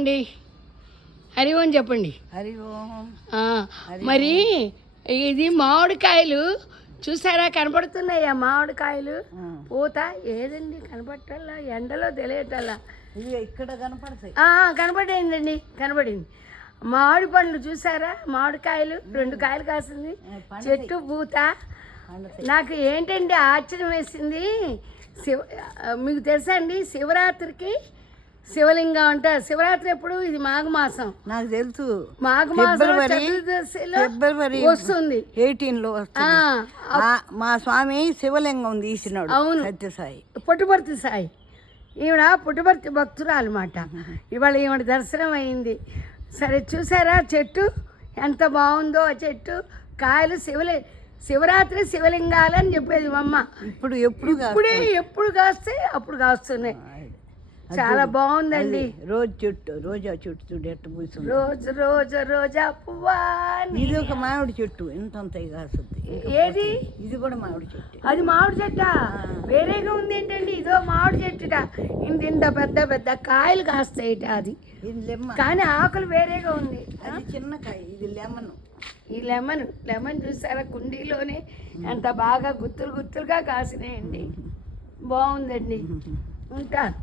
అండి. హరి ఓం చెప్పండి. హరి ఓం. ఆ, మరి ఇది మామిడికాయలు చూసారా, కనపడుతున్నాయా మామిడికాయలు? పూత ఏదండి కనపట్టాలా, ఎండలో తెలియటల్లా. ఇది ఇక్కడ కనపడతాయి. కనపడిందండి, కనపడింది. మామిడి పండ్లు చూసారా, మామిడికాయలు 2 కాయలు కాసింది, చెట్టు పూత. నాకు ఏంటండి ఆశ్చర్యం వేసింది, మీకు తెలుసా అండి శివరాత్రికి శివలింగం అంటారు. శివరాత్రి ఎప్పుడు? ఇది మాఘమాసం. నాకు తెలుసు, మాఘమాసం ఫిబ్రవరి వస్తుంది, 18లో వస్తుంది. మా స్వామి శివలింగం తీసినాడు. అవును, సత్యసాయి పుట్టపర్తి సాయి. ఈవిడ పుట్టపర్తి భక్తురాలు అన్నమాట. ఇవాళ ఈవిడ దర్శనం అయింది. సరే చూసారా చెట్టు ఎంత బాగుందో, ఆ చెట్టు కాయలు శివరాత్రి శివలింగాలు అని చెప్పేది మా అమ్మ. ఎప్పుడు కాస్తే అప్పుడు కాస్తున్నాయి. చాలా బాగుందండి. రోజా చెట్టు చూడు ఎట్ట పూస్తుంది. రోజా పువ్వా. ఇది ఒక మామిడి చెట్టు, ఇంత కాస్తుంది. ఏది? ఇది కూడా మామిడి చెట్టు. అది మామిడి చెట్ట, వేరేగా ఉంది ఏంటండి? ఇదో మామిడి చెట్టుట, ఇంత పెద్ద పెద్ద కాయలు కాస్తాయిట. అది కానీ ఆకులు వేరేగా ఉంది. అది చిన్న కాయ, ఇది లెమన్. ఈ లెమన్ చూసారా, కుండీలోనే ఎంత బాగా గుత్తులుగా కాసినాయండి. బాగుందండి. ఉంటాను.